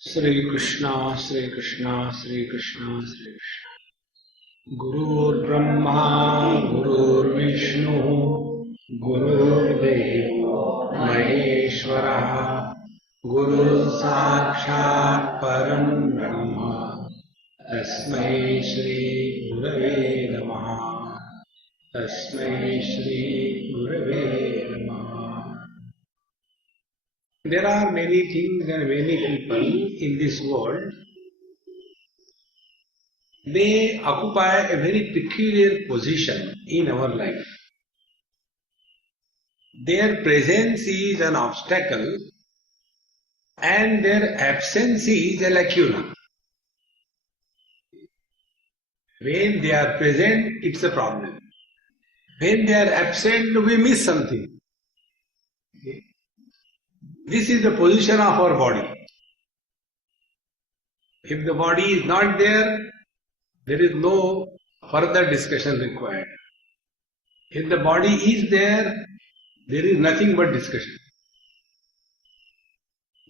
Sri Krishna, Sri Krishna, Sri Krishna, Sri Krishna. Gurur Brahma, Gurur Vishnu, Gurur Devo Maheshwara, Guru Sakshat Param Brahma, Tasmai Shri Gurave Namaha, Tasmai Shri Gurave Namaha. There are many things and many people in this world. They occupy a very peculiar position in our life. Their presence is an obstacle and their absence is a lacuna. When they are present, it's a problem. When they are absent, we miss something. This is the position of our body. If the body is not there, there is no further discussion required. If the body is there is nothing but discussion.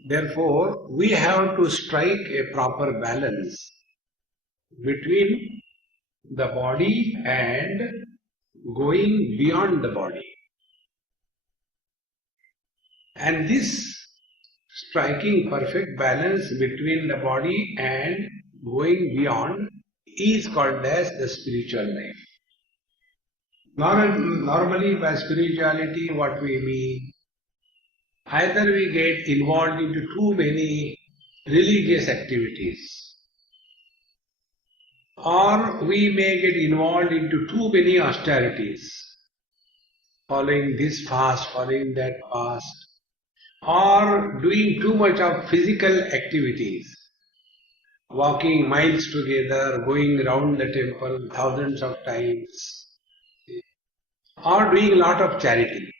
Therefore, we have to strike a proper balance between the body and going beyond the body. And this striking perfect balance between the body and going beyond is called as the spiritual life. Normally by spirituality what we mean? Either we get involved into too many religious activities, or we may get involved into too many austerities, following this fast, following that fast, or doing too much of physical activities, walking miles together, going around the temple thousands of times, or doing a lot of charity,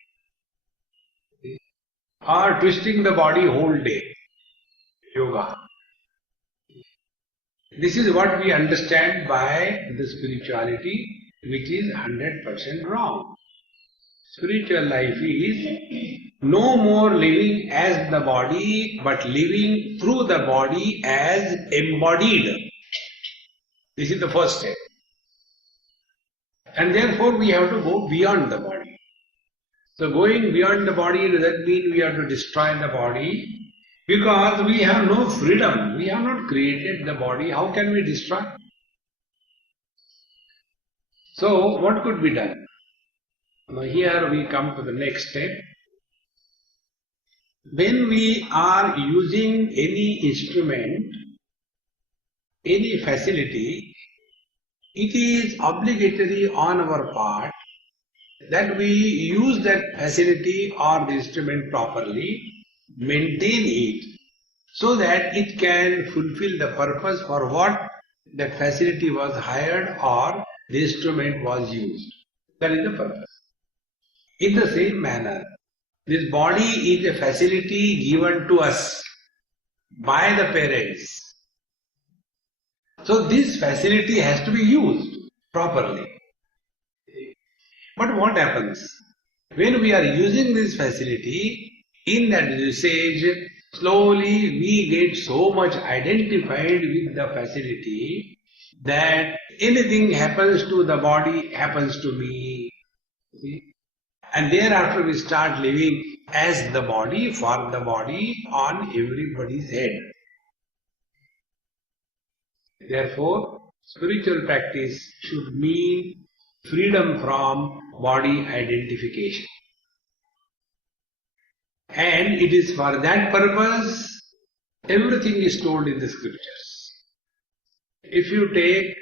or twisting the body whole day, yoga. This is what we understand by the spirituality, which is 100% wrong. Spiritual life is no more living as the body, but living through the body as embodied. This is the first step. And therefore we have to go beyond the body. So going beyond the body does not mean we have to destroy the body, because we have no freedom. We have not created the body. How can we destroy? So what could be done? Now here we come to the next step. When we are using any instrument, any facility, it is obligatory on our part that we use that facility or the instrument properly, maintain it, so that it can fulfill the purpose for what that facility was hired or the instrument was used. That is the purpose. In the same manner, this body is a facility given to us by the parents. So this facility has to be used properly. But what happens? When we are using this facility, in that usage, slowly we get so much identified with the facility that anything happens to the body happens to me. And thereafter we start living as the body, for the body, on everybody's head. Therefore, spiritual practice should mean freedom from body identification. And it is for that purpose everything is told in the scriptures. If you take,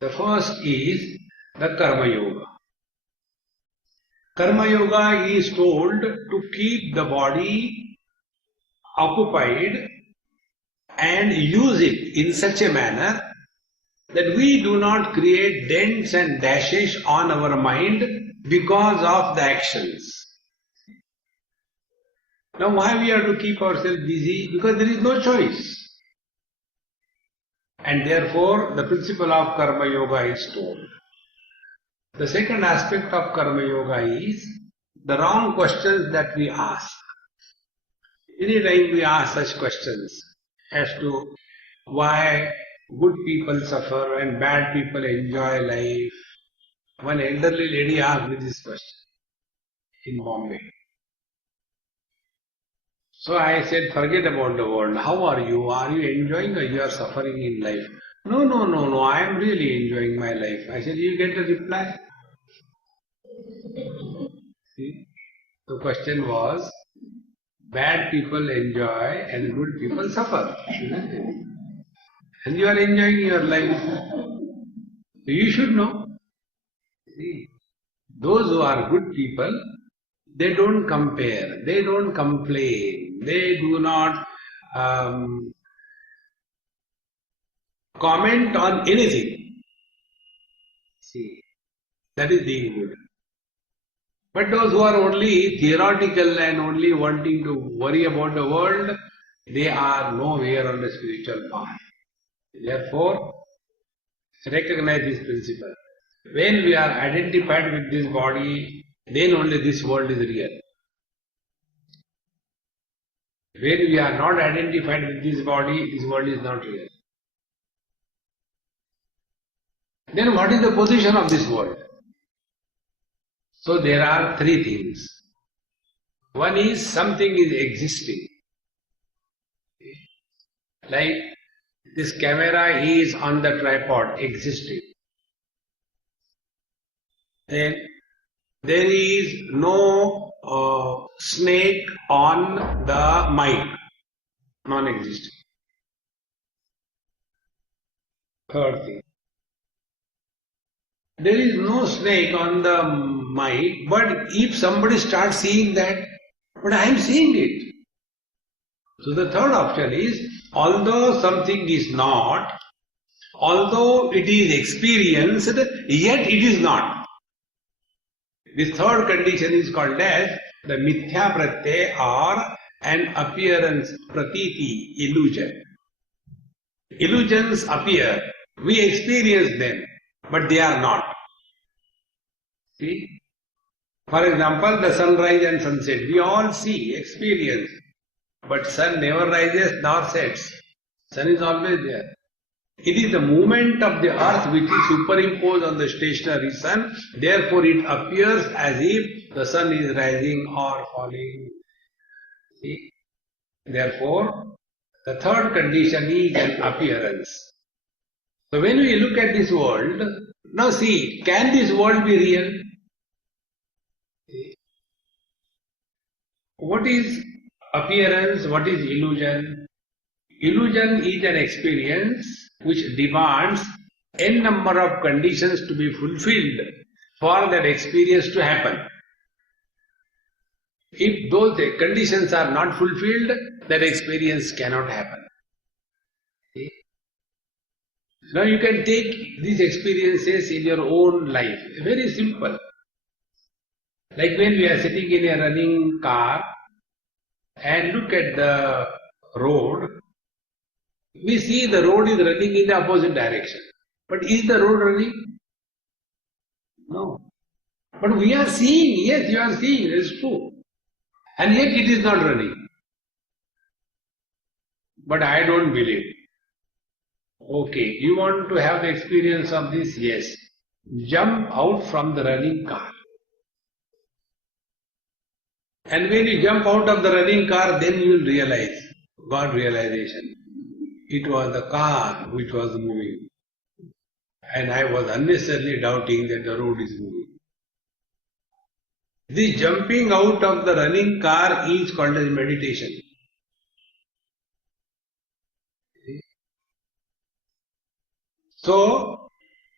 the first is the Karma Yoga. Karma Yoga is told to keep the body occupied and use it in such a manner that we do not create dents and dashes on our mind because of the actions. Now why we have to keep ourselves busy? Because there is no choice. And therefore the principle of Karma Yoga is told. The second aspect of Karma Yoga is the wrong questions that we ask. Anytime we ask such questions, as to why good people suffer and bad people enjoy life. One elderly lady asked me this question in Bombay. So I said, forget about the world. How are you? Are you enjoying or you are suffering in life? No, no, no, no. I am really enjoying my life. I said, you get a reply. See? The question was, bad people enjoy and good people suffer. And you are enjoying your life. You should know. See? Those who are good people, they don't compare, they don't complain, they do not comment on anything. See, that is being good. But those who are only theoretical and only wanting to worry about the world, they are nowhere on the spiritual path. Therefore, recognize this principle. When we are identified with this body, then only this world is real. When we are not identified with this world is not real. Then what is the position of this world? So there are three things. One is something is existing. Like this camera is on the tripod, existing. Then there is no snake on the mic, non-existing. Third thing. There is no snake on the mic, but if somebody starts seeing that, but I am seeing it. So the third option is, although something is not, although it is experienced, yet it is not. This third condition is called as the mithya pratyay or an appearance pratiti, illusion. Illusions appear, we experience them, but they are not. See? For example, the sunrise and sunset, we all see, experience, but sun never rises nor sets. Sun is always there. It is the movement of the earth which is superimposed on the stationary sun, therefore it appears as if the sun is rising or falling. See? Therefore, the third condition is an appearance. So when we look at this world, now see, can this world be real? What is appearance? What is illusion? Illusion is an experience which demands n number of conditions to be fulfilled for that experience to happen. If those conditions are not fulfilled, that experience cannot happen. See? Now you can take these experiences in your own life. Very simple. Like when we are sitting in a running car and look at the road, we see the road is running in the opposite direction. But is the road running? No. But we are seeing, yes, you are seeing, it is true. And yet it is not running. But I don't believe. Okay, you want to have the experience of this? Yes. Jump out from the running car. And when you jump out of the running car, then you will realize, God realization. It was the car which was moving. And I was unnecessarily doubting that the road is moving. This jumping out of the running car is called as meditation. So,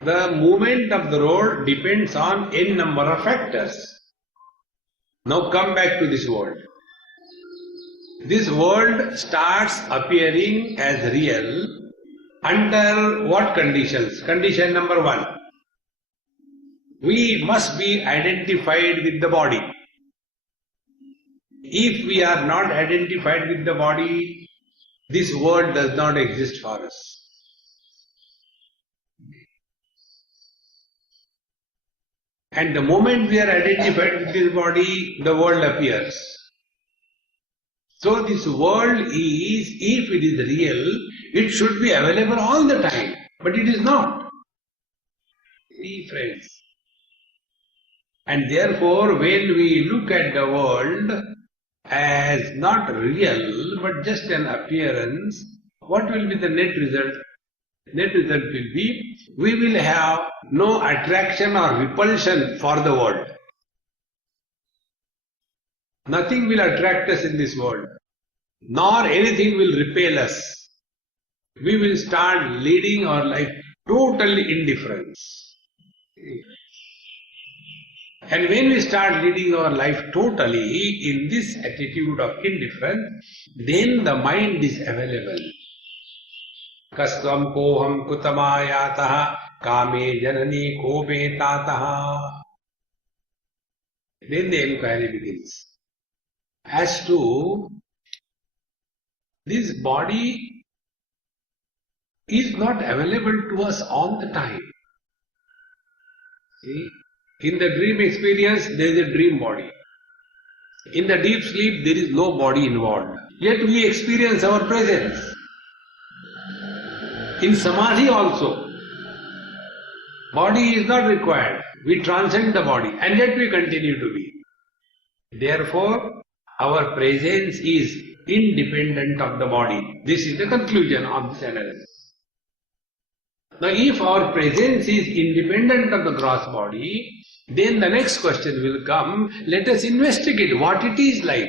the movement of the road depends on n number of factors. Now come back to this world. This world starts appearing as real under what conditions? Condition number one. We must be identified with the body. If we are not identified with the body, this world does not exist for us. And the moment we are identified with this body, the world appears. So this world is, if it is real, it should be available all the time. But it is not. See, friends. And therefore, when we look at the world as not real, but just an appearance, what will be the net result? Net result will be, we will have no attraction or repulsion for the world. Nothing will attract us in this world, nor anything will repel us. We will start leading our life totally indifference. And when we start leading our life totally in this attitude of indifference, then the mind is available. Kasvam koham kutamayataha kame janani kobe tataha. Then the inquiry begins. As to this body is not available to us all the time. See? In the dream experience, there is a dream body. In the deep sleep, there is no body involved. Yet we experience our presence. In samadhi also, body is not required. We transcend the body and yet we continue to be. Therefore, our presence is independent of the body. This is the conclusion of this analysis. Now, if our presence is independent of the gross body, then the next question will come, let us investigate what it is like.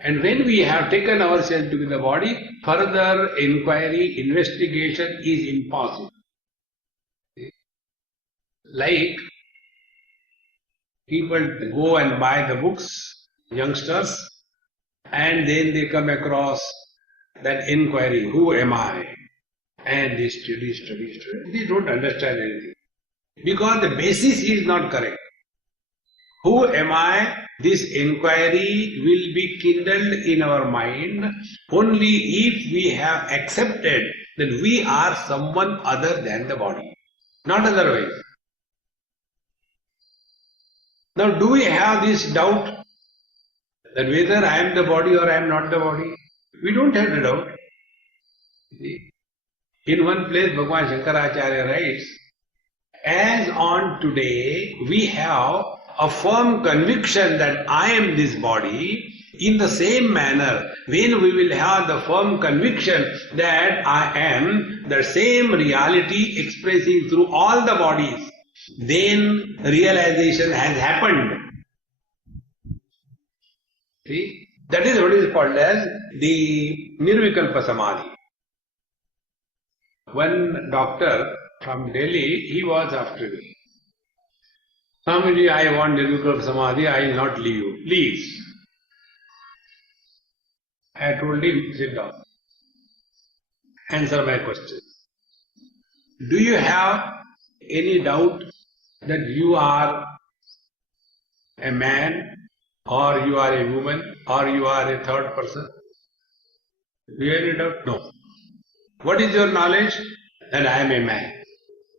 And when we have taken ourselves to be the body, further inquiry, investigation is impossible. Like people go and buy the books, youngsters, and then they come across that inquiry, who am I? And they study. They don't understand anything. Because the basis is not correct. Who am I? This inquiry will be kindled in our mind only if we have accepted that we are someone other than the body. Not otherwise. Now, do we have this doubt that whether I am the body or I am not the body? We don't have the doubt. In one place, Bhagavan Shankaracharya writes, as on today, we have a firm conviction that I am this body. In the same manner, when we will have the firm conviction that I am the same reality expressing through all the bodies, then realization has happened. See? That is what is called as the Nirvikalpa Samadhi. One doctor from Delhi, he was after me. Swamiji, I want Nirvikalpa Samadhi, I will not leave you. Please. I told him, sit down. Answer my question. Do you have any doubt that you are a man, or you are a woman, or you are a third person? Do you have any doubt? No. What is your knowledge? That I am a man.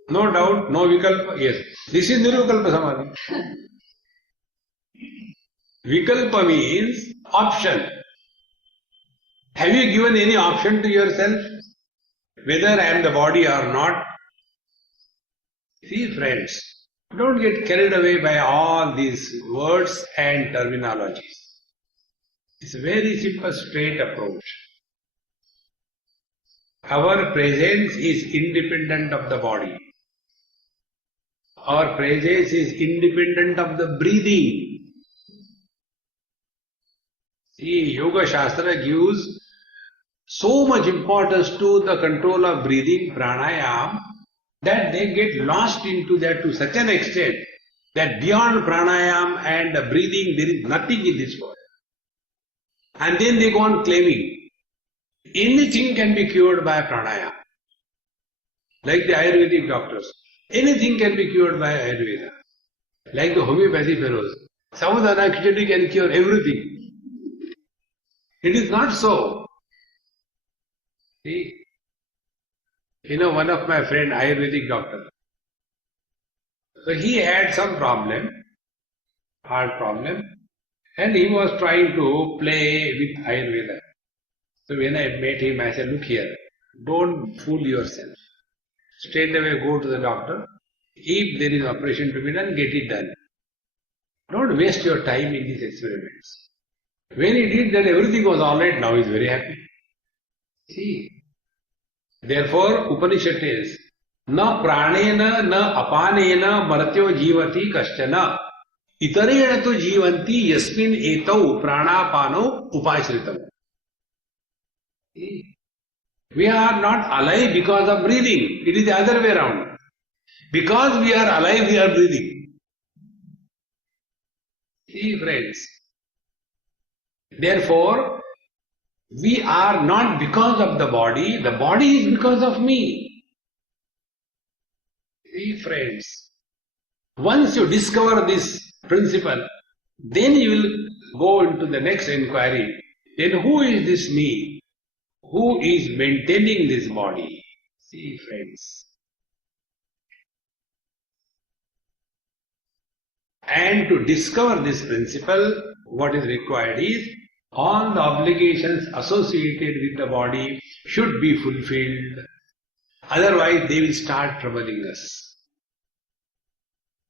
No doubt, no vikalpa? Yes. This is Nirvikalpa Samadhi. Vikalpa means option. Have you given any option to yourself? Whether I am the body or not? See, friends, don't get carried away by all these words and terminologies. It's a very simple, straight approach. Our presence is independent of the body. Our presence is independent of the breathing. See, Yoga Shastra gives so much importance to the control of breathing, pranayama, that they get lost into that to such an extent that beyond pranayama and breathing there is nothing in this world. And then they go on claiming anything can be cured by pranayama. Like the Ayurvedic doctors. Anything can be cured by Ayurveda. Like the homeopathy fellows. Samudana Khichdi can cure everything. It is not so. See? One of my friend, Ayurvedic doctor. So he had some problem, heart problem, And he was trying to play with Ayurveda. So when I met him, I said, look here, don't fool yourself. Straight away go to the doctor. If there is operation to be done, get it done. Don't waste your time in these experiments. When he did that, everything was all right. Now he is very happy. See. Therefore, Upanishad says, na pranena na apanena maratyo jivati kaschana itarena tu jivanti yasmin etau pranapano upashritam. We are not alive because of breathing. It is the other way around. Because we are alive, we are breathing. See, friends. Therefore, we are not because of the body is because of me. See, friends. Once you discover this principle, then you will go into the next inquiry. Then who is this me? Who is maintaining this body? See, friends. And to discover this principle, what is required is all the obligations associated with the body should be fulfilled. Otherwise, they will start troubling us.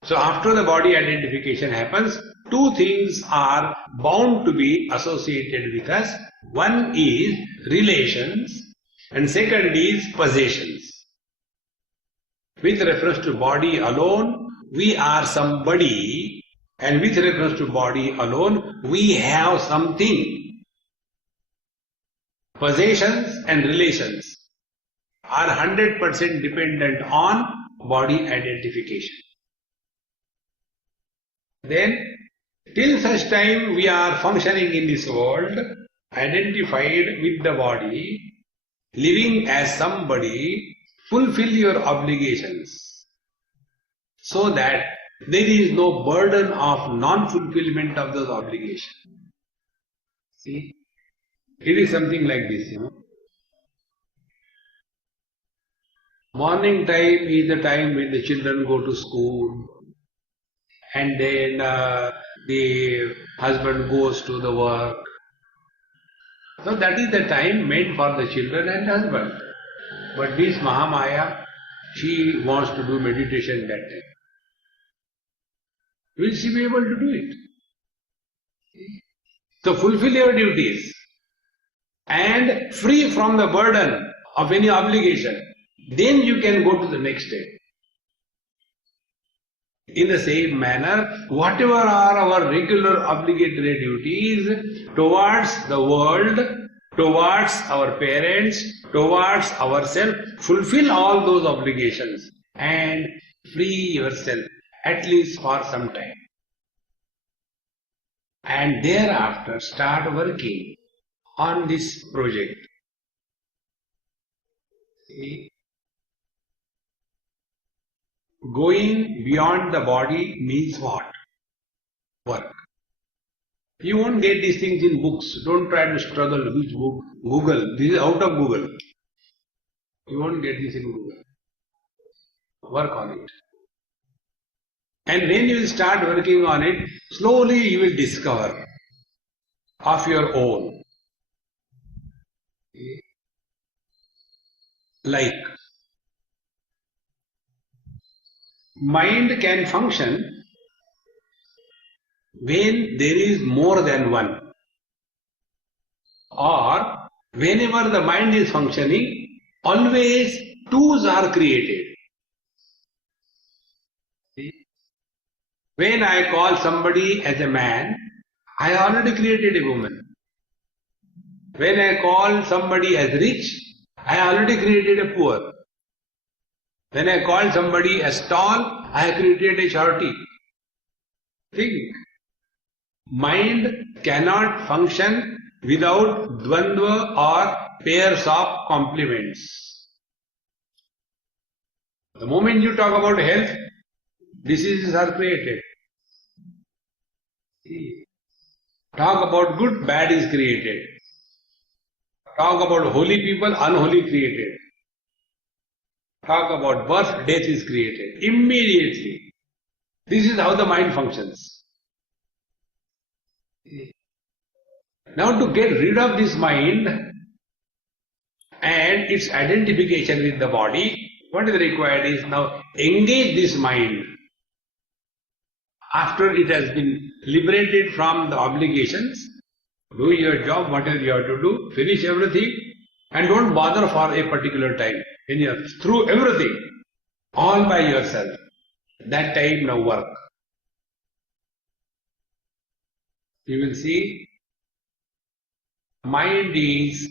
So after the body identification happens, two things are bound to be associated with us. One is relations and second is possessions. With reference to body alone, we are somebody, and with reference to body alone, we have something. Possessions and relations are 100% dependent on body identification. Then, till such time we are functioning in this world, identified with the body, living as somebody, fulfill your obligations, so that there is no burden of non-fulfillment of those obligations. See, it is something like this, Morning time is the time when the children go to school, and then the husband goes to the work. So that is the time meant for the children and husband. But this Mahamaya, she wants to do meditation that time. Will she be able to do it? So fulfill your duties and free from the burden of any obligation. Then you can go to the next step. In the same manner, whatever are our regular obligatory duties towards the world, towards our parents, towards ourselves, fulfill all those obligations and free yourself, at least for some time. And thereafter start working on this project. See? Going beyond the body means what? Work. You won't get these things in books. Don't try to struggle which book. Google. This is out of Google. You won't get this in Google. Work on it. And when you will start working on it, slowly you will discover of your own. Like, mind can function when there is more than one, or whenever the mind is functioning, always twos are created. See? When I call somebody as a man, I already created a woman. When I call somebody as rich, I already created a poor. When I call somebody as tall, I have created a shorty. Think. Mind cannot function without dvandva or pairs of complements. The moment you talk about health, diseases are created. Talk about good, bad is created. Talk about holy people, unholy created. Talk about birth, death is created. Immediately. This is how the mind functions. Now to get rid of this mind and its identification with the body, what is required is now engage this mind after it has been liberated from the obligations. Do your job, whatever you have to do, finish everything, and don't bother for a particular time. When you are through everything, all by yourself, that time now work. You will see, mind is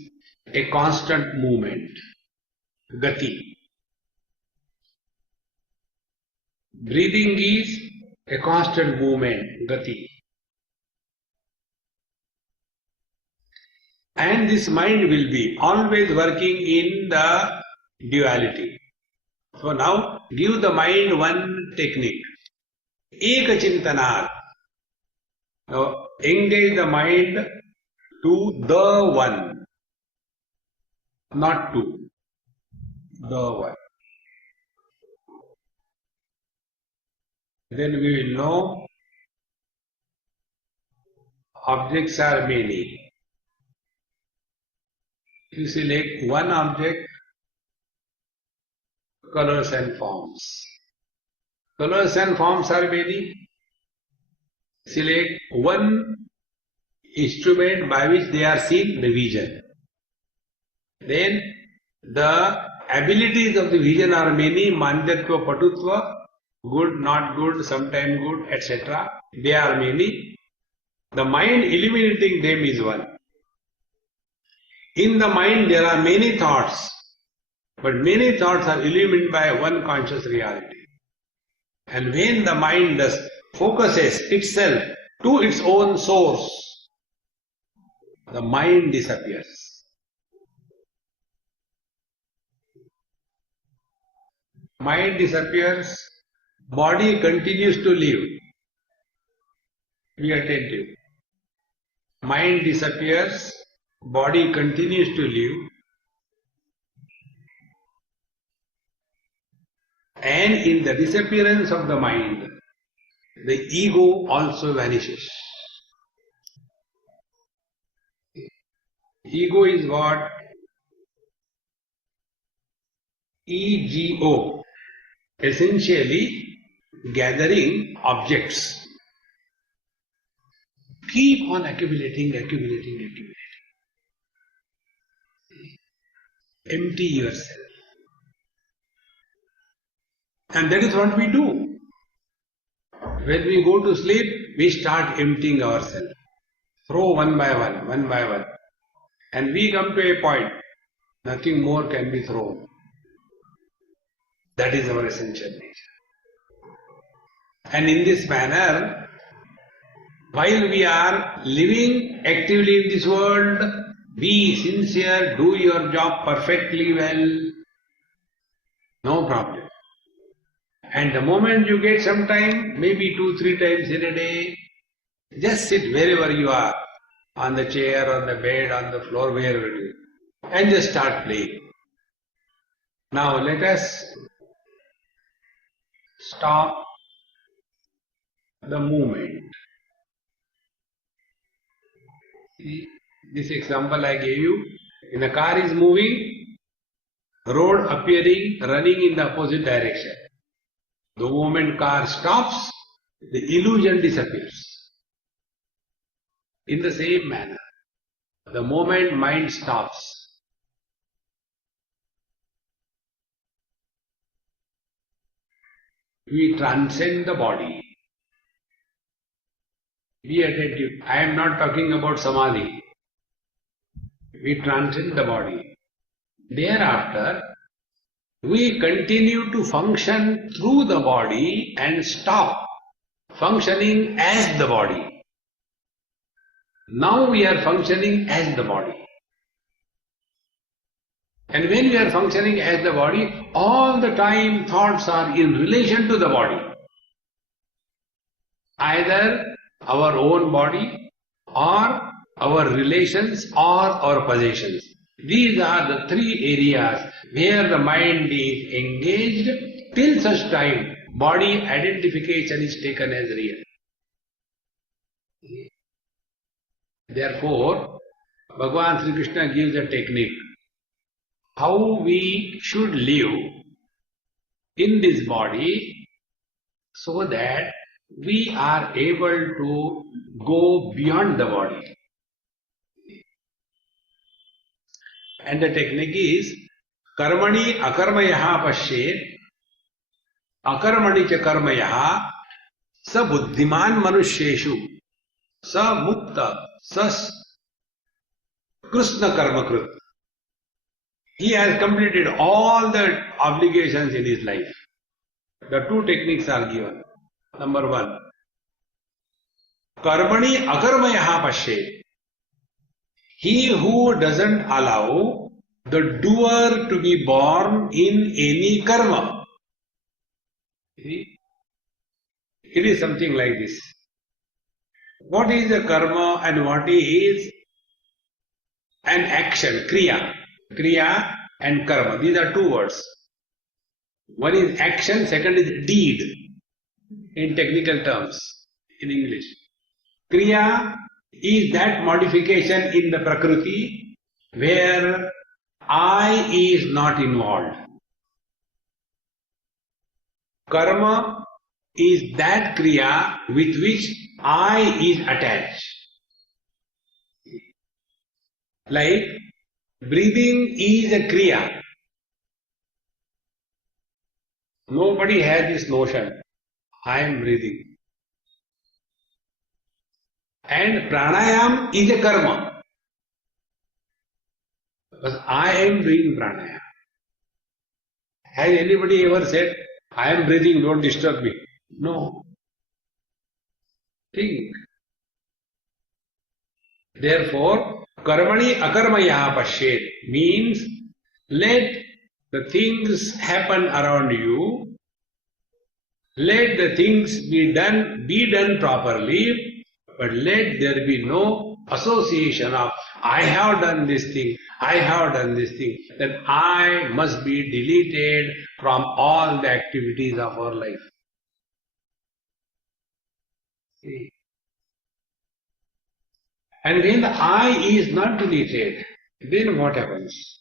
a constant movement, gati. Breathing is a constant movement, gati. And this mind will be always working in the duality. So now give the mind one technique. Eka chintanar. Now engage the mind to the one, not to the one. Then we will know objects are many. You select one object, colors and forms. Colors and forms are many. Select one instrument by which they are seen, the vision. Then the abilities of the vision are many, mandyatva, patutva, good, not good, sometime good, etc. They are many. The mind eliminating them is one. In the mind there are many thoughts, but many thoughts are illumined by one conscious reality. And when the mind focuses itself to its own source, the mind disappears. Mind disappears, body continues to live. Be attentive. Mind disappears, body continues to live, and in the disappearance of the mind, the ego also vanishes. Ego is what? EGO. Essentially, gathering objects. Keep on accumulating. Empty yourself. And that is what we do. When we go to sleep, we start emptying ourselves. Throw one by one. And we come to a point, nothing more can be thrown. That is our essential nature. And in this manner, while we are living actively in this world, be sincere, do your job perfectly well, no problem. And the moment you get some time, maybe 2-3 times in a day, just sit wherever you are, on the chair, on the bed, on the floor, wherever you are, and just start playing. Now let us stop the movement. See, this example I gave you, in a car is moving, road appearing, running in the opposite direction. The moment car stops, the illusion disappears. In the same manner, the moment mind stops, we transcend the body. Be attentive. I am not talking about samadhi. We transcend the body. Thereafter, we continue to function through the body and stop functioning as the body. Now we are functioning as the body. And when we are functioning as the body, all the time thoughts are in relation to the body. Either our own body, or our relations, or our possessions. These are the three areas where the mind is engaged till such time body identification is taken as real. Therefore, Bhagavan Sri Krishna gives a technique how we should live in this body so that we are able to go beyond the body. And the technique is Karmani akarmayaha pashyet akarmani cha karmayaha sa buddhiman manusheshu sa mukta sa krishna karmakrit. He has completed all the obligations in his life. The two techniques are given. Number one, Karmani akarmayaha pashyet. He who doesn't allow the doer to be born in any karma. See? It is something like this. What is a karma and what is an action, kriya? Kriya and karma. These are two words. One is action, second is deed in technical terms in English. Kriya is that modification in the Prakriti where I is not involved. Karma is that kriya with which I is attached. Like breathing is a kriya. Nobody has this notion, I am breathing. And pranayam is a karma. Because I am doing pranayam. Has anybody ever said, I am breathing, don't disturb me? No. Think. Therefore, karmani akarmaya pashyet means let the things happen around you, let the things be done properly, but let there be no association of I have done this thing, I have done this thing. Then I must be deleted from all the activities of our life. See? And when the I is not deleted, then what happens?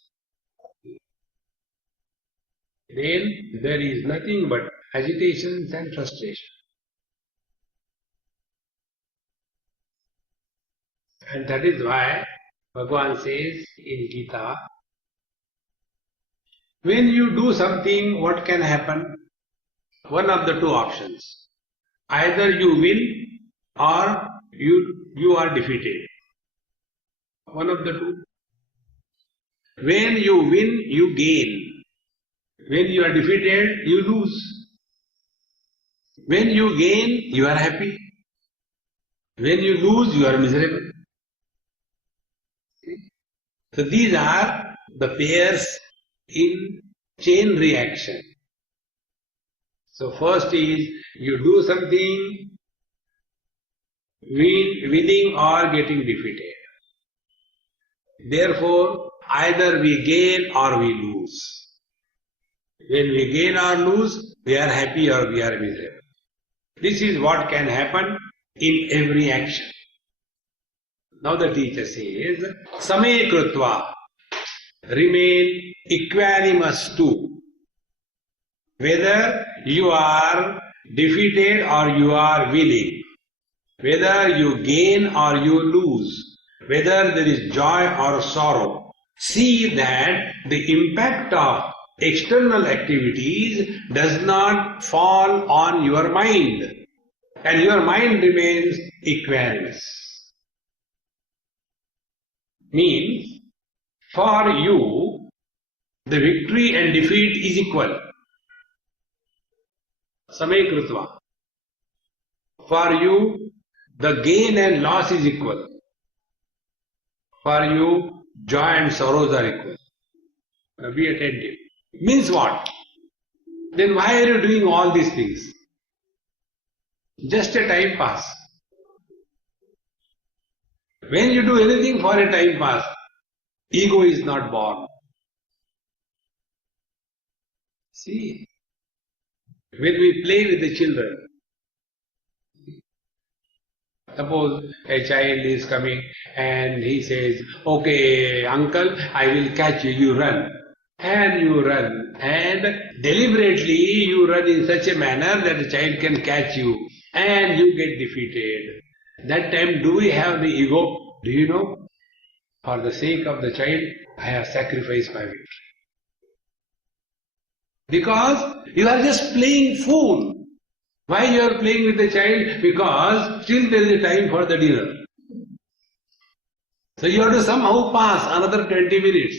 Then there is nothing but agitations and frustration. And that is why Bhagavan says in Gita, when you do something, what can happen? One of the two options. Either you win or you are defeated. One of the two. When you win, you gain. When you are defeated, you lose. When you gain, you are happy. When you lose, you are miserable. So these are the pairs in chain reaction. So first is you do something, winning or getting defeated. Therefore, either we gain or we lose. When we gain or lose, we are happy or we are miserable. This is what can happen in every action. Now the teacher says, Same krutva, remain equanimous too. Whether you are defeated or you are winning, whether you gain or you lose, whether there is joy or sorrow, see that the impact of external activities does not fall on your mind, and your mind remains equanimous. Means, for you, the victory and defeat is equal. Samay krutva. For you, the gain and loss is equal. For you, joy and sorrows are equal. Now be attentive. Means what? Then why are you doing all these things? Just a time pass. When you do anything for a time pass, ego is not born. See, when we play with the children, Suppose a child is coming and he says, okay, uncle, I will catch you, you run. And you run. And deliberately you run in such a manner that the child can catch you. And you get defeated. That time, do we have the ego? Do you know? For the sake of the child, I have sacrificed my victory. Because you are just playing fool. Why you are playing with the child? Because still there is a time for the dinner. So you have to somehow pass another 20 minutes.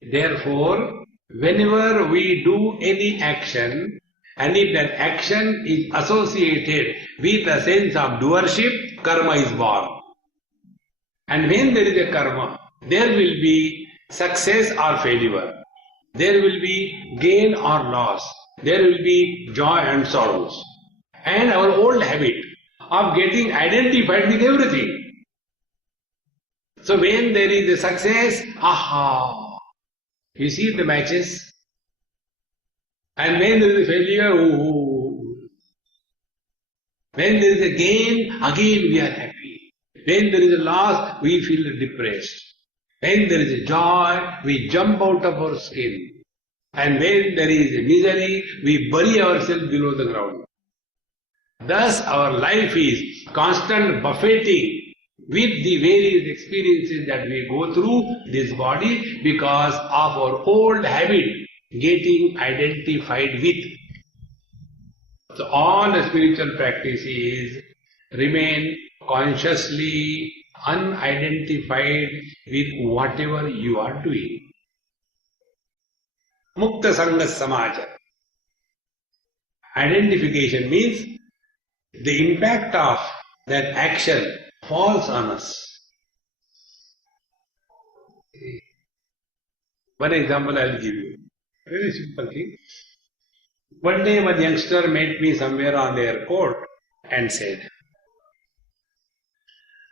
Therefore, whenever we do any action, and if that action is associated with a sense of doership, karma is born. And when there is a karma, there will be success or failure. There will be gain or loss. There will be joy and sorrows. And our old habit of getting identified with everything. So when there is a success, aha! You see the matches. And when there is a failure, oh. When there is a gain, again we are happy. When there is a loss, we feel depressed. When there is a joy, we jump out of our skin. And when there is a misery, we bury ourselves below the ground. Thus our life is constant buffeting with the various experiences that we go through this body because of our old habit getting identified with. So all the spiritual practices remain consciously unidentified with whatever you are doing. Mukta Sangha Samaja. Identification means the impact of that action falls on us. One example I will give you. Very simple thing. One day one youngster met me somewhere on the airport and said,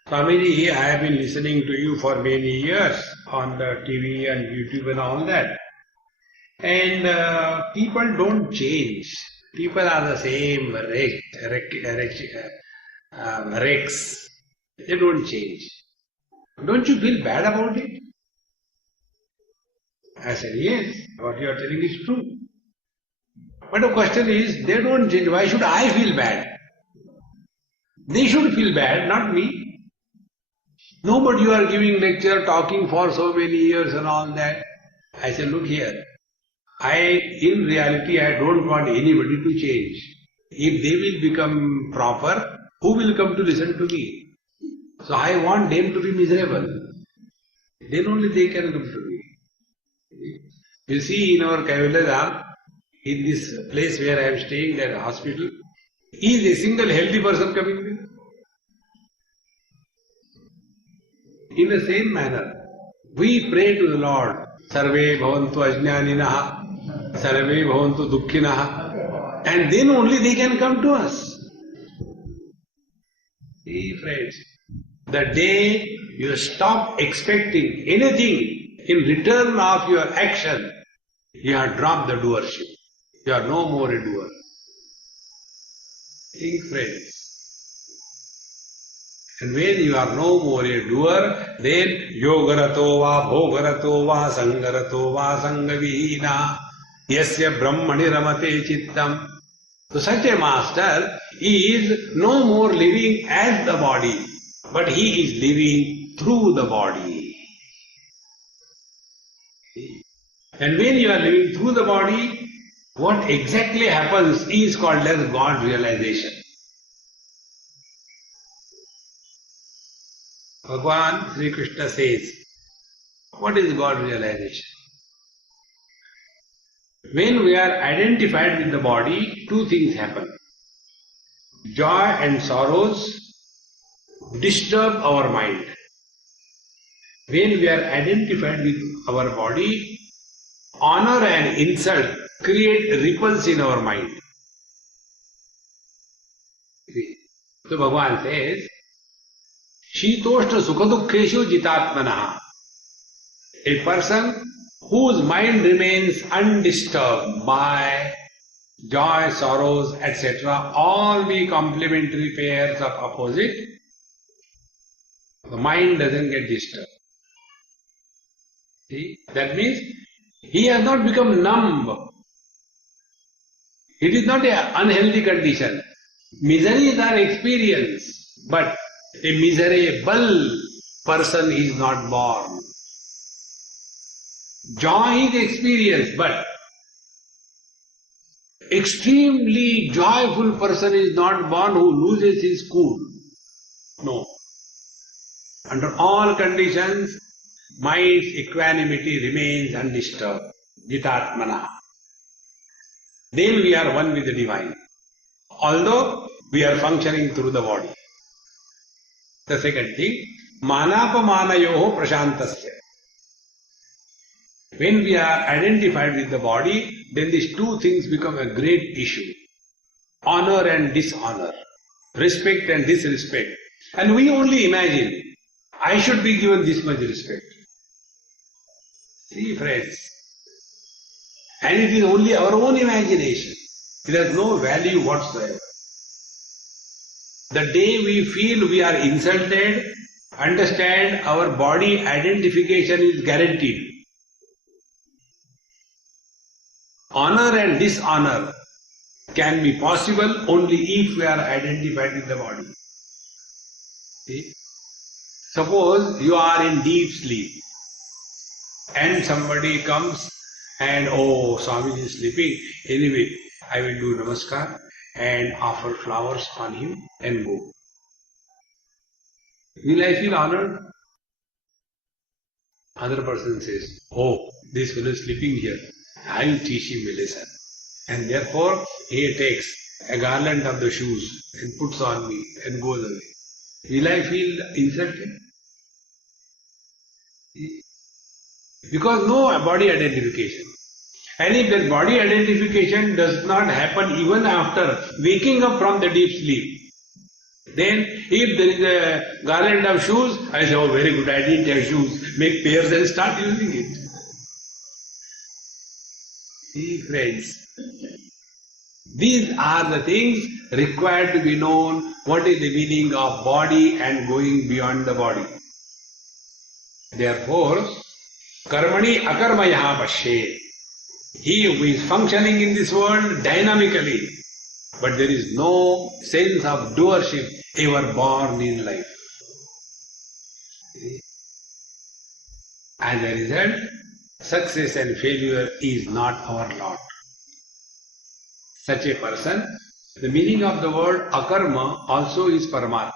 Swamiji, I have been listening to you for many years on the TV and YouTube and all that. And people don't change. People are the same wrecks. They don't change. Don't you feel bad about it? I said, yes, what you are telling is true. But the question is, they don't change. Why should I feel bad? They should feel bad, not me. No, but you are giving lecture, talking for so many years and all that. I said, look here. In reality, I don't want anybody to change. If they will become proper, who will come to listen to me? So I want them to be miserable. Then only they can come to me. You see, in our Kaivalya, in this place where I am staying, that hospital, is a single healthy person coming there? In the same manner, we pray to the Lord, Sarve bhavantu ajnaninaha, Sarve bhavantu dukkhinaha, and then only they can come to us. See, friends, the day you stop expecting anything in return of your action, you have dropped the doership. You are no more a doer. Think, friends. And when you are no more a doer, then yogarato va, bhogarato va, sangarato va, sangavihina, yasya brahmani ramate chittam. So such a master is no more living as the body, but he is living through the body. And when you are living through the body, what exactly happens is called as God realization. Bhagavan Sri Krishna says, what is God realization? When we are identified with the body, two things happen. Joy and sorrows disturb our mind. When we are identified with our body, honor and insult create ripples in our mind. So Bhagavan says, Shitoshna Sukhadukkeshu Jitatmanaha. A person whose mind remains undisturbed by joy, sorrows, etc., all the complementary pairs of opposite, the mind doesn't get disturbed. See? That means he has not become numb. It is not an unhealthy condition. Miseries are experienced, but a miserable person is not born. Joy is experienced, but extremely joyful person is not born who loses his cool. No. Under all conditions, mind's equanimity remains undisturbed. Jitatmana. Then we are one with the divine. Although we are functioning through the body. The second thing, manapamanayoho prashantasya. When we are identified with the body, then these two things become a great issue. Honor and dishonor. Respect and disrespect. And we only imagine, I should be given this much respect. See, friends. And it is only our own imagination. It has no value whatsoever. The day we feel we are insulted, understand our body identification is guaranteed. Honor and dishonor can be possible only if we are identified with the body. See? Suppose you are in deep sleep and somebody comes and, oh, Swami is sleeping. Anyway, I will do namaskar and offer flowers on him and go. Will I feel honored? Other person says, oh, this fellow is sleeping here. I will teach him a lesson. And therefore, he takes a garland of the shoes and puts on me and goes away. Will I feel insulted? Because no body identification. And if that body identification does not happen even after waking up from the deep sleep, then if there is a garland of shoes, I say, oh, very good, I didn't have shoes. Make pairs and start using it. See, friends, these are the things required to be known. What is the meaning of body and going beyond the body? Therefore, karmani akarmayaha pashe. He who is functioning in this world dynamically, but there is no sense of doership ever born in life. As a result, success and failure is not our lot. Such a person, the meaning of the word akarma also is Paramatma.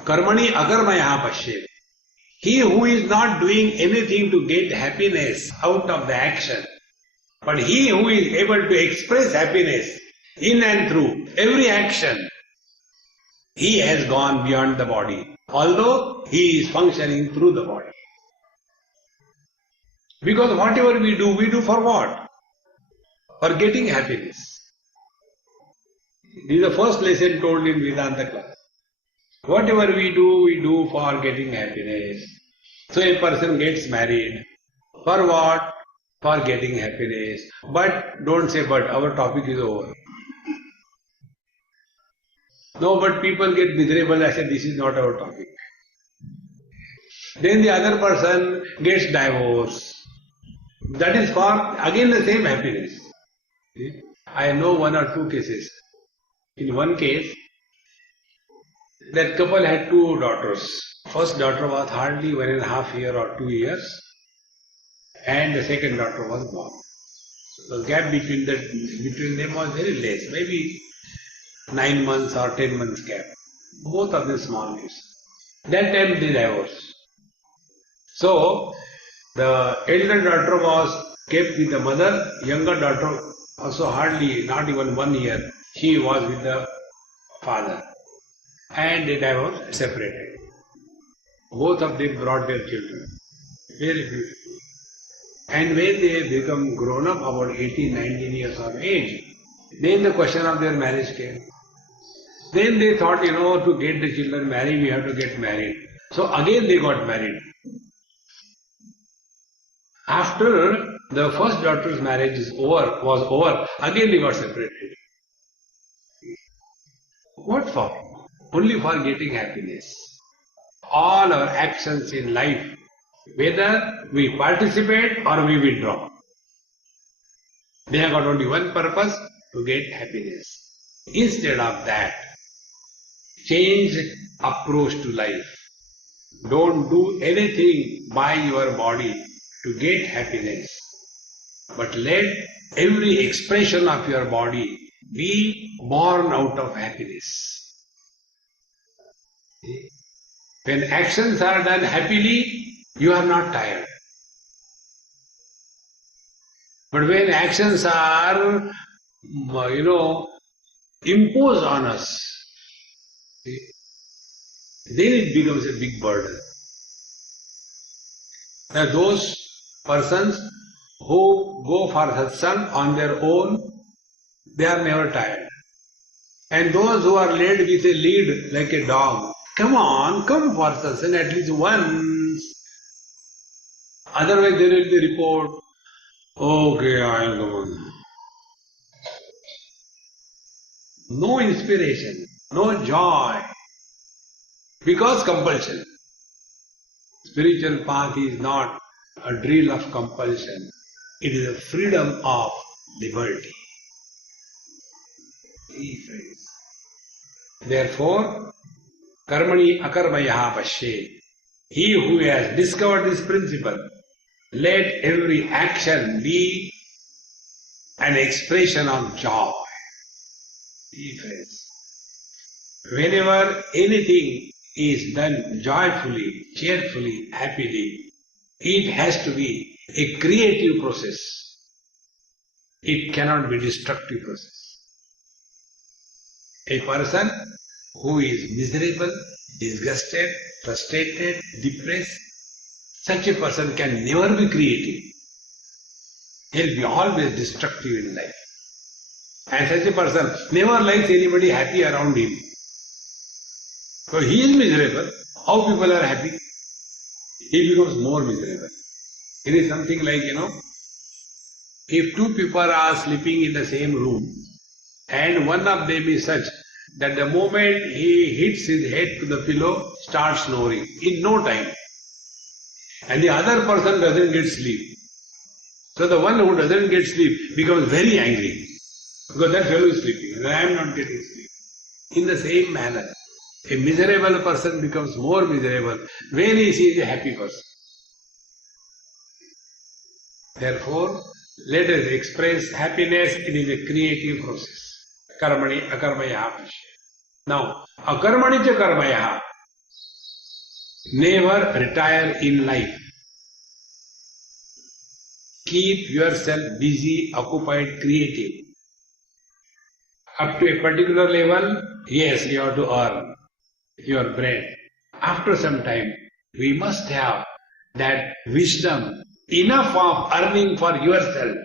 Karmani akarmayaha pashe. He who is not doing anything to get happiness out of the action, but he who is able to express happiness in and through every action, he has gone beyond the body, although he is functioning through the body. Because whatever we do for what? For getting happiness. This is the first lesson told in Vedanta class. Whatever we do for getting happiness. So a person gets married. For what? For getting happiness. But don't say but, our topic is over. No, but people get miserable. I said this is not our topic. Then the other person gets divorced. That is for again the same happiness. I know one or two cases. In one case, that couple had two daughters. First daughter was hardly 1.5 years or 2 years, and the second daughter was born. The gap between them was very less, maybe 9 months or 10 months gap. Both of them small kids. That time they divorced. So the elder daughter was kept with the mother, younger daughter also hardly, not even 1 year, she was with the father. And they divorced, separated. Both of them brought their children. Very beautiful. And when they become grown up, about 18, 19 years of age, then the question of their marriage came. Then they thought, to get the children married, we have to get married. So again they got married. After the first daughter's marriage was over, again they got separated. What for? Only for getting happiness. All our actions in life, whether we participate or we withdraw, they have got only one purpose, to get happiness. Instead of that, change approach to life. Don't do anything by your body to get happiness, but let every expression of your body be born out of happiness. When actions are done happily, you are not tired. But when actions are, imposed on us, then it becomes a big burden. Now those persons who go for satsang on their own, they are never tired. And those who are led with a lead like a dog, come on, come for satsang at least once. Otherwise there will be report, okay, I will go on. No inspiration, no joy, because compulsion. Spiritual path is not a drill of compulsion. It is a freedom of liberty. Therefore, karmani akarmaya pashe. He who has discovered this principle, let every action be an expression of joy. Whenever anything is done joyfully, cheerfully, happily, it has to be a creative process. It cannot be a destructive process. A person who is miserable, disgusted, frustrated, depressed, such a person can never be creative. He will be always destructive in life. And such a person never likes anybody happy around him. So he is miserable. How people are happy? He becomes more miserable. It is something like, if two people are sleeping in the same room and one of them is such that the moment he hits his head to the pillow, starts snoring in no time. And the other person doesn't get sleep. So the one who doesn't get sleep becomes very angry. Because that fellow is sleeping and I am not getting sleep. In the same manner, a miserable person becomes more miserable when he sees a happy person. Therefore, let us express happiness. It is a creative process. Karmani akarmaya pashe. Now, akarmani cha karmaya. Never retire in life. Keep yourself busy, occupied, creative. Up to a particular level, yes, you have to earn your bread. After some time, we must have that wisdom, enough of earning for yourself.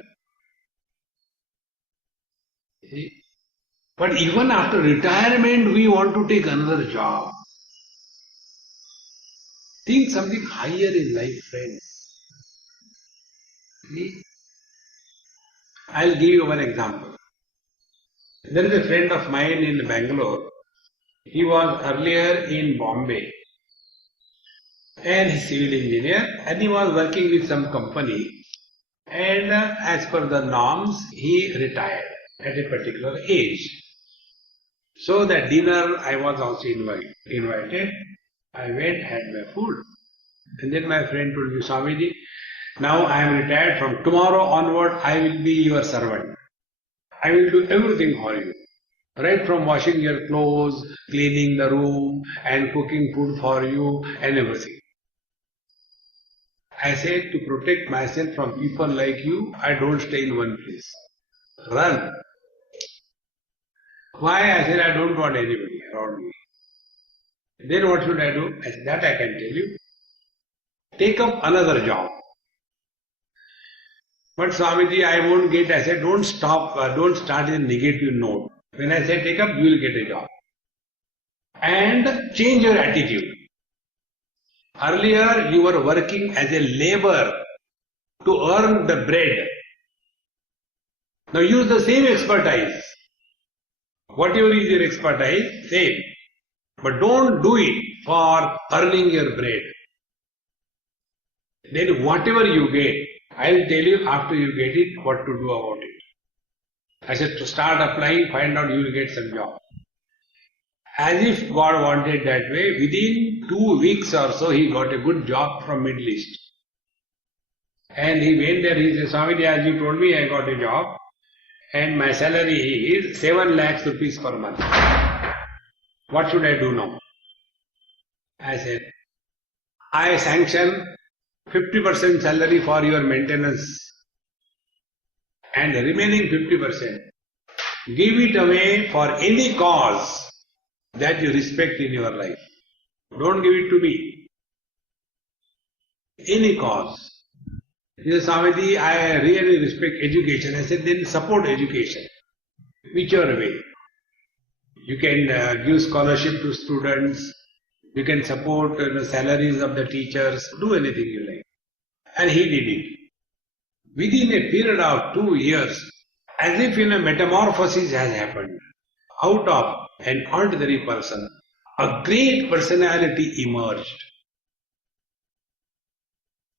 But even after retirement, we want to take another job. Think something higher in life, friends. I'll give you one example. There is a friend of mine in Bangalore. He was earlier in Bombay and he's civil engineer and he was working with some company and as per the norms he retired at a particular age. So that dinner I was also invited. I went, had my food. And then my friend told me, Swamiji, now I am retired, from tomorrow onward I will be your servant. I will do everything for you. Right from washing your clothes, cleaning the room and cooking food for you and everything. I said, to protect myself from people like you, I don't stay in one place. Run. Why? I said, I don't want anybody around me. Then what should I do? I said, that I can tell you. Take up another job. But Swamiji, I won't get. I said, don't start in a negative note. When I say take up, you will get a job. And change your attitude. Earlier, you were working as a labor to earn the bread. Now use the same expertise. Whatever is your expertise, same. But don't do it for earning your bread. Then whatever you get, I'll tell you after you get it what to do about it. I said to start applying, find out you will get some job. As if God wanted that way, within 2 weeks or so he got a good job from Middle East. And he went there, he said, Swamiji, as you told me, I got a job and my salary is 7 lakhs rupees per month. What should I do now? I said, I sanction 50% salary for your maintenance and the remaining 50%, give it away for any cause that you respect in your life. Don't give it to me. Any cause. He said, Swamiji, I really respect education. I said, then support education. Whichever way. You can give scholarship to students. You can support the salaries of the teachers. Do anything you like. And he did it. Within a period of 2 years, as if in a metamorphosis has happened, out of an ordinary person, a great personality emerged.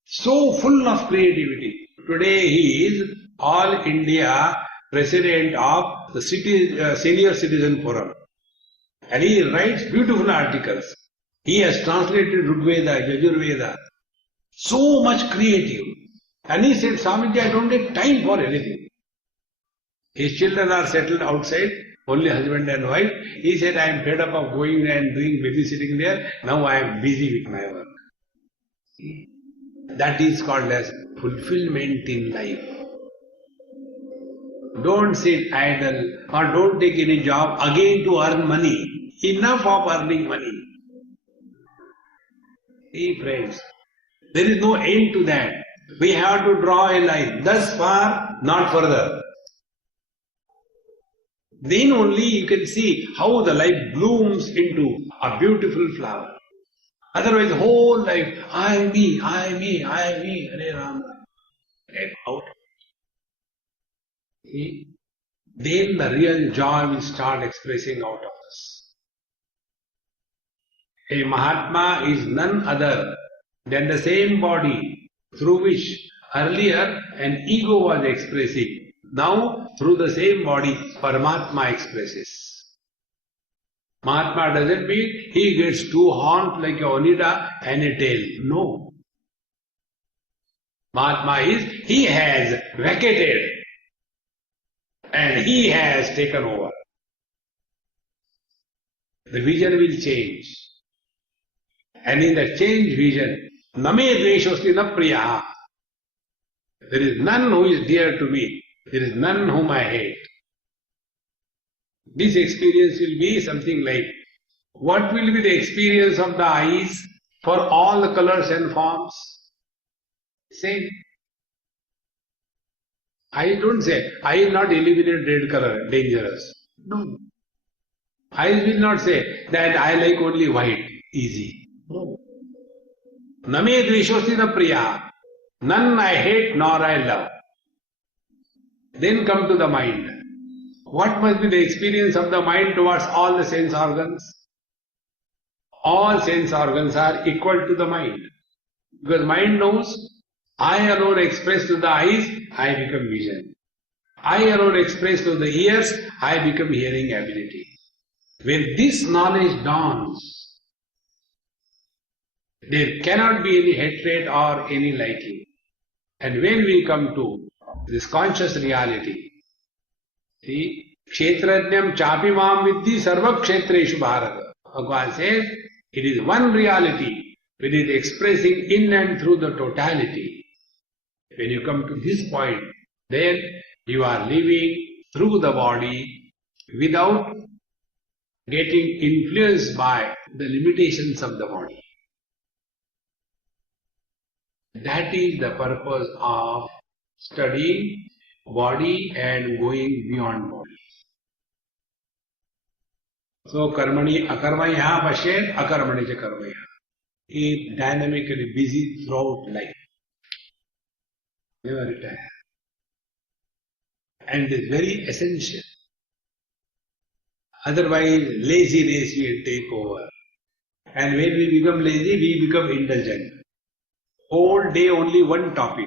So full of creativity. Today he is All India President of the Senior Citizen Forum. And he writes beautiful articles. He has translated Rigveda, Yajurveda. So much creative. And he said, Swamiji, I don't get time for anything. His children are settled outside, only husband and wife. He said, I am fed up of going and doing babysitting there. Now I am busy with my work. That is called as fulfillment in life. Don't sit idle or don't take any job again to earn money. Enough of earning money. See friends, there is no end to that. We have to draw a line. Thus far, not further. Then only you can see how the life blooms into a beautiful flower. Otherwise, whole life, I am me, I am me, I am me, Hare Rama. Get out. See? Then the real joy will start expressing out of us. A Mahatma is none other than the same body through which earlier an ego was expressing. Now, through the same body, Paramatma expresses. Mahatma doesn't mean he gets 2 horns like a Onida and a tail. No. Mahatma is, he has vacated and he has taken over. The vision will change. And in the changed vision, Name dveshosti na priyaha. There is none who is dear to me. There is none whom I hate. This experience will be something like, what will be the experience of the eyes for all the colors and forms? Same. I don't say, I will not eliminate red color, dangerous. No. Eyes will not say that I like only white, easy. No. Name dveshosti na priya. None I hate nor I love. Then come to the mind. What must be the experience of the mind towards all the sense organs? All sense organs are equal to the mind. Because mind knows, I alone express to the eyes, I become vision. I alone express to the ears, I become hearing ability. When this knowledge dawns, there cannot be any hatred or any liking. And when we come to this conscious reality, see, Kshetrajnam chapi mam viddhi sarva kshetreshu bharata. Bhagavan says, it is one reality, it is expressing in and through the totality. When you come to this point, then you are living through the body without getting influenced by the limitations of the body. That is the purpose of studying body and going beyond body. So karmani akarmaya pashet akarmani cha karmaya. He dynamically busy throughout life. never retire. And it is very essential. Otherwise, laziness will take over. And when we become lazy, we become indulgent. Whole day only one topic.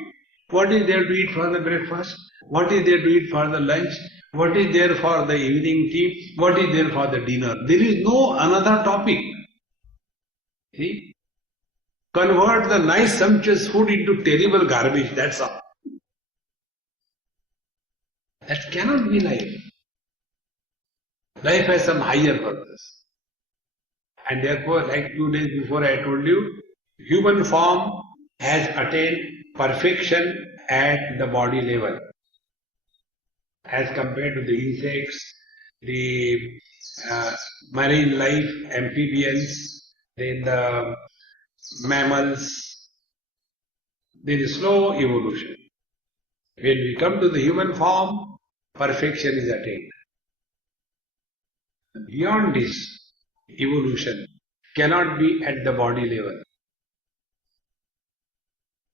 What is there to eat for the breakfast? What is there to eat for the lunch? What is there for the evening tea? What is there for the dinner? There is no another topic. See? Convert the nice sumptuous food into terrible garbage, that's all. That cannot be life. Life has some higher purpose. And therefore, like 2 days before I told you, human form has attained perfection at the body level. As compared to the insects, the marine life, amphibians, then the mammals, there is slow evolution. When we come to the human form, perfection is attained. Beyond this, evolution cannot be at the body level.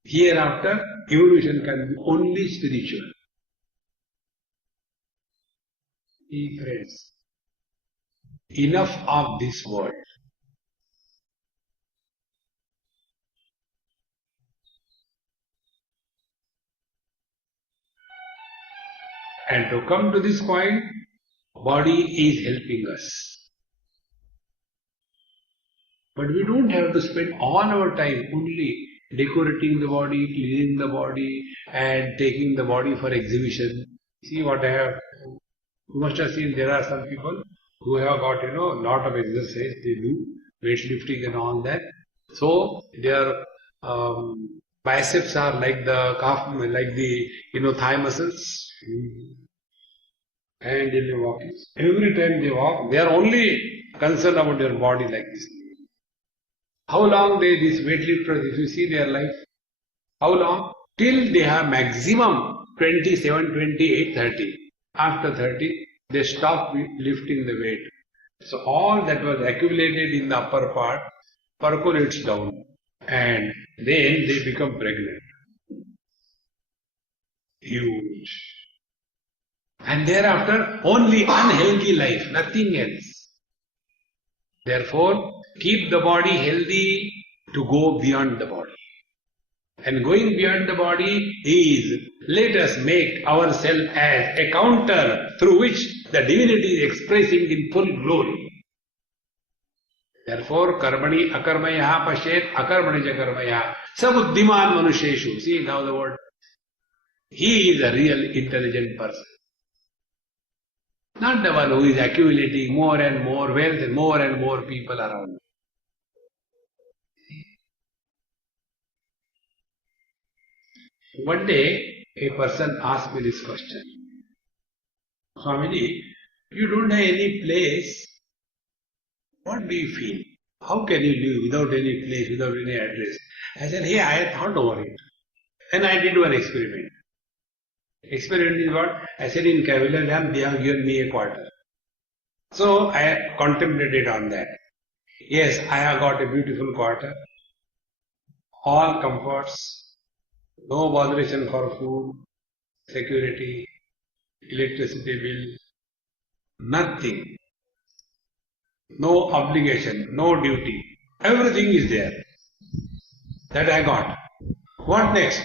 Hereafter, evolution can be only spiritual. Friends, enough of this world. And to come to this point, body is helping us. But we don't have to spend all our time only decorating the body, cleaning the body, and taking the body for exhibition. See what I have. You must have seen there are some people who have got, a lot of exercise they do, weightlifting and all that. So their biceps are like the calf, like the, thigh muscles. And in the walking. Every time they walk, they are only concerned about their body like this. How long these weightlifters, if you see their life, how long? Till they have maximum 27, 28, 30. After 30, they stop lifting the weight. So all that was accumulated in the upper part percolates down and then they become pregnant. Huge. And thereafter only unhealthy life, nothing else. Therefore, keep the body healthy to go beyond the body. And going beyond the body is, let us make ourselves as a counter through which the divinity is expressing in full glory. Therefore, karmani akarmaya pashet akarmani jakarmaya sabuddhiman manusheshu. See now the word. He is a real intelligent person. Not the one who is accumulating more and more wealth and more people around. One day, a person asked me this question. Swamiji, you don't have any place. What do you feel? How can you live without any place, without any address? I said, hey, I had thought over it. And I did one experiment. Experiment is what? I said in Cavalier Dam, they have given me a quarter. So I contemplated on that. Yes, I have got a beautiful quarter. All comforts, no botheration for food, security, electricity bill, nothing. No obligation, no duty. Everything is there. That I got. What next?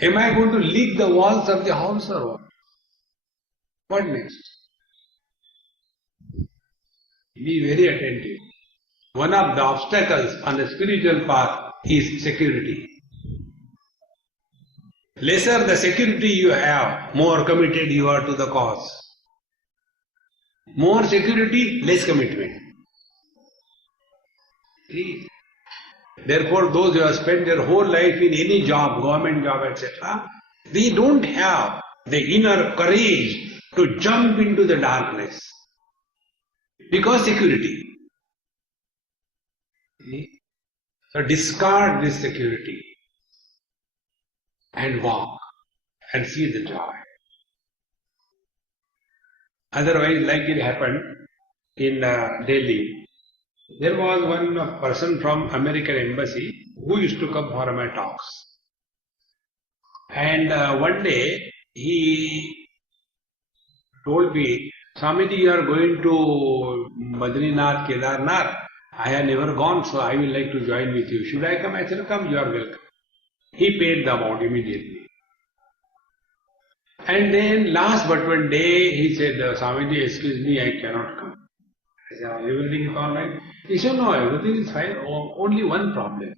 Am I going to leak the walls of the house or what? What next? Be very attentive. One of the obstacles on the spiritual path is security. Lesser the security you have, more committed you are to the cause. More security, less commitment. See? Therefore, those who have spent their whole life in any job, government job, etc., they don't have the inner courage to jump into the darkness. Because security. See? So discard this security and walk and see the joy. Otherwise, like it happened in Delhi, there was one person from American embassy who used to come for my talks. And one day he told me, Swamiji, you are going to Badrinath, Kedarnath. I have never gone, so I will like to join with you. Should I come? I said, come, you are welcome. He paid the amount immediately. And then last but one day, he said, Swamiji, excuse me, I cannot come. I said, everything is all right? He said, no, everything is fine. Only one problem.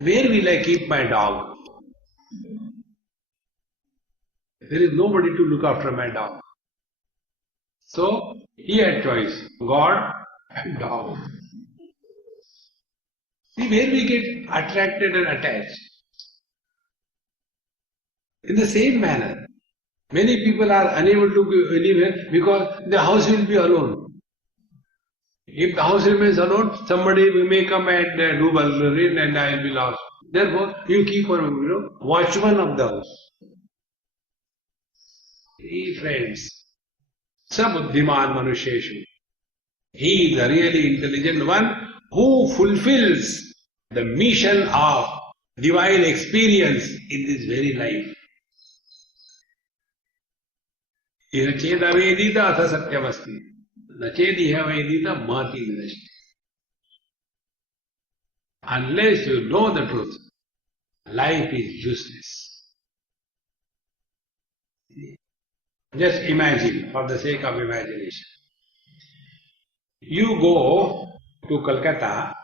Where will I keep my dog? There is nobody to look after my dog. So, he had choice, God and dog. See, where we get attracted and attached. In the same manner, many people are unable to go anywhere because the house will be alone. If the house remains alone, somebody may come and do burglary and I will be lost. Therefore, you keep on, watchman of the house. Hey friends, Sabuddhiman Manusheshu. He is the really intelligent one who fulfills the mission of divine experience in this very life. Iha cheda vedita atha satyamasti. Na chediha vedita mati nirashti. Unless you know the truth, life is useless. Just imagine, for the sake of imagination. You go to Calcutta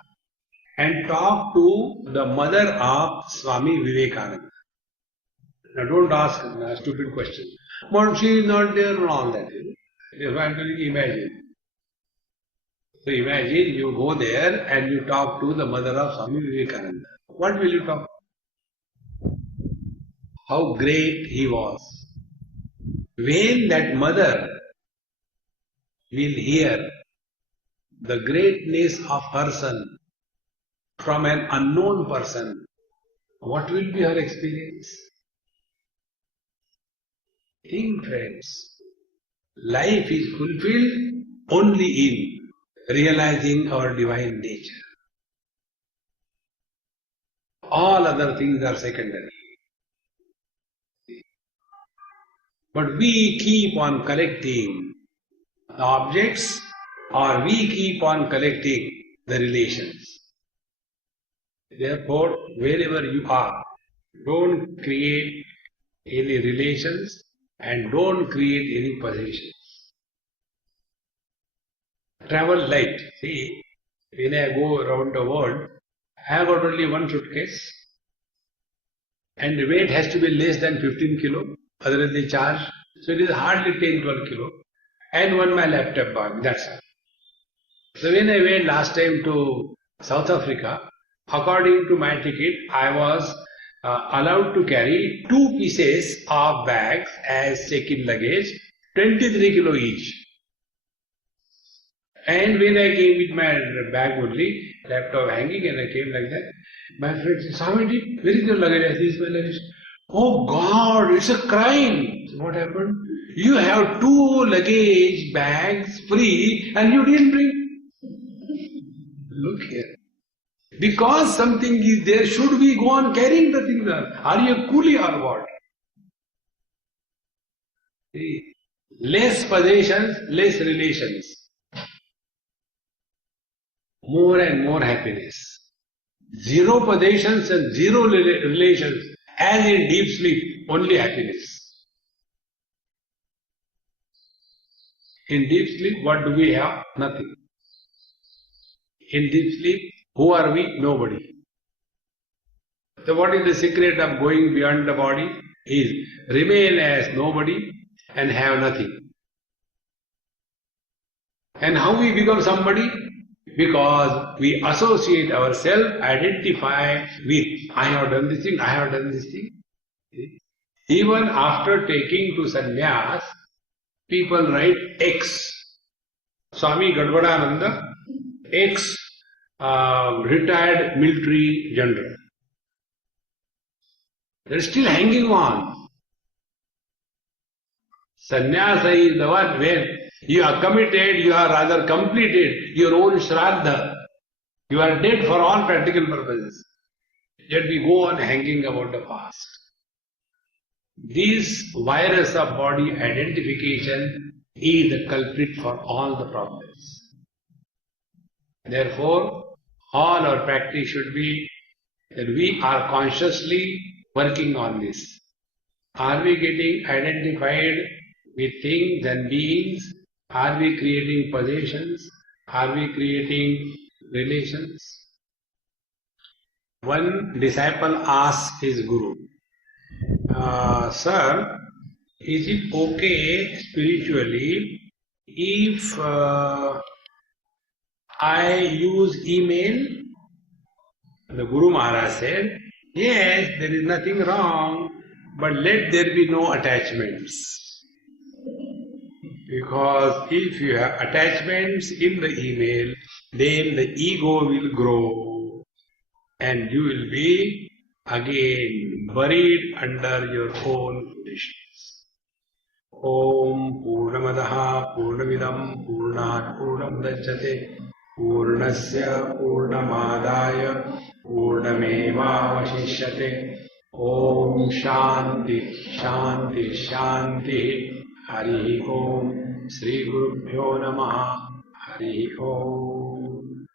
and talk to the mother of Swami Vivekananda. Now don't ask a stupid question. But she is not there and all that. If I am telling you, imagine. So imagine you go there and you talk to the mother of Swami Vivekananda. What will you talk? How great he was. When that mother will hear the greatness of her son from an unknown person, what will be her experience? Think, friends, life is fulfilled only in realizing our divine nature. All other things are secondary. But we keep on collecting the objects or we keep on collecting the relations. Therefore, wherever you are, don't create any relations and don't create any possessions. Travel light. See, when I go around the world, I have got only one suitcase and the weight has to be less than 15 kilo. Other than the charge, so it is hardly 10-12 kilo, and one my laptop bag, that's all. So when I went last time to South Africa, according to my ticket, I was allowed to carry 2 pieces of bags as check-in luggage, 23 kilo each. And when I came with my bag only, laptop hanging, and I came like that, my friend said, Swamiji, where is your luggage? I said, this is my luggage. Oh God, it's a crime. So what happened? You have 2 luggage bags free and you didn't bring. Look here. Because something is there, should we go on carrying the thing there? Are you a coolie or what? See, less possessions, less relations. More and more happiness. 0 possessions and 0 relations. As in deep sleep, only happiness. In deep sleep, what do we have? Nothing. In deep sleep, who are we? Nobody. So what is the secret of going beyond the body? Is remain as nobody and have nothing. And how we become somebody? Because we associate ourselves, identify with, I have done this thing, I have done this thing. Even after taking to sannyas, people write X. Swami Gadvadananda, X retired military general. They are still hanging on. Sannyasa is the one when you are committed, you are rather completed your own shraddha. You are dead for all practical purposes. Yet we go on hanging about the past. This virus of body identification is the culprit for all the problems. Therefore, all our practice should be that we are consciously working on this. Are we getting identified with things and beings? Are we creating possessions? Are we creating relations? One disciple asked his guru, Sir, is it okay spiritually if I use email? The Guru Maharaj said, yes, there is nothing wrong, but let there be no attachments. Because if you have attachments in the email, then the ego will grow and you will be again buried under your own foolishness. Om Purnamadaha Purnamidam Purnat Purnamudachyate Purnasya Purnamadaya Purnamevavashishyate. Om Shanti Shanti Shanti. Hari Om. Sri Gurubhyo Namaha. Hari Om.